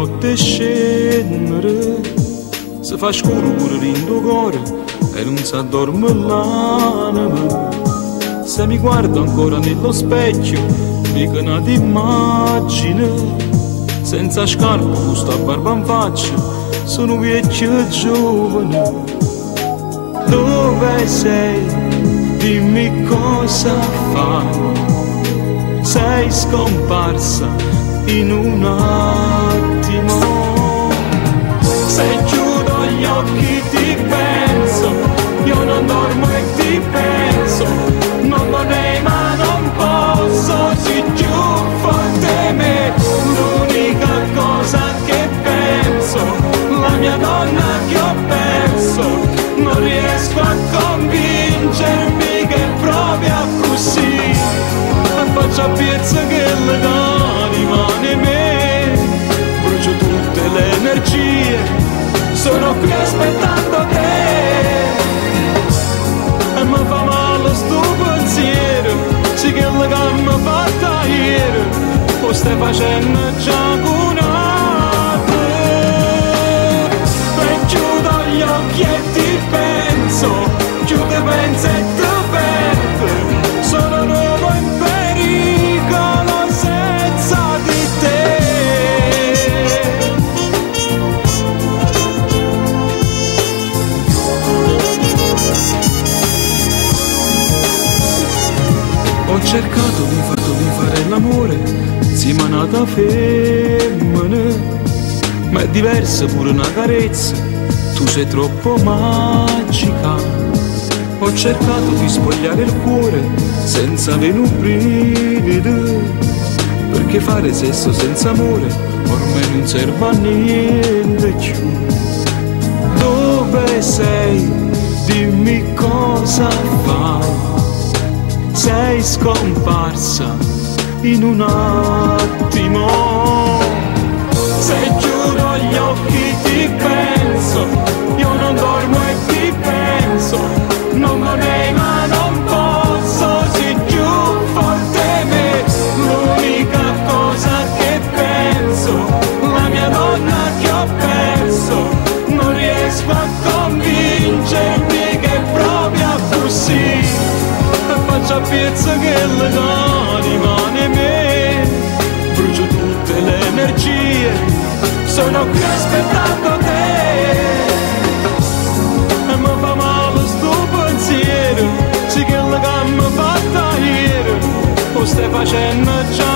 notte scendere, si fa scuro pure in cuore e non si addorme l'anima. Se mi guardo ancora nello specchio, dico una immagine, senza scarpe, con sta barba in faccia, sono vecchio e giovane. Dove sei? Dimmi cosa fai. Sei scomparsa in un attimo. Se chiudo gli occhi ti penso, io non dormo e ti penso, non vorrei ma non posso, sei più forte me. L'unica cosa che penso, la mia donna che ho perso, non riesco a convincermi che proprio così faccio a piezza che l'anima in me, brucio tutte le energie, sono qui aspettando te. E mi fa male sto pensiero, sì che la gamma fatta ieri, lo stai facendo già con te. E chiudo gli occhi e ti penso, chiudo e penso e ti perdo, sono nuovo in pericolo senza di te. Ho cercato di fare l'amore insieme a un'altra femmina, ma è diversa pure una carezza, tu sei troppo magica. Ho cercato di spogliare il cuore senza avere un brivido, perché fare sesso senza amore ormai non serve a niente più. Dove sei? Dimmi cosa fai. Sei scomparsa in un attimo. Se chiudo gli occhi ti penso, io non dormo e ti penso, non vorrei ma non posso, sei più forte me. L'unica cosa che penso, la mia donna che ho perso, non riesco a convincermi che proprio così faccio a piezza che l'anima in me, brucio tutte le energie, sono qui aspettando te. E mi fa male sto pensiero, sì che la gamma fatta ieri, lo stai facendo già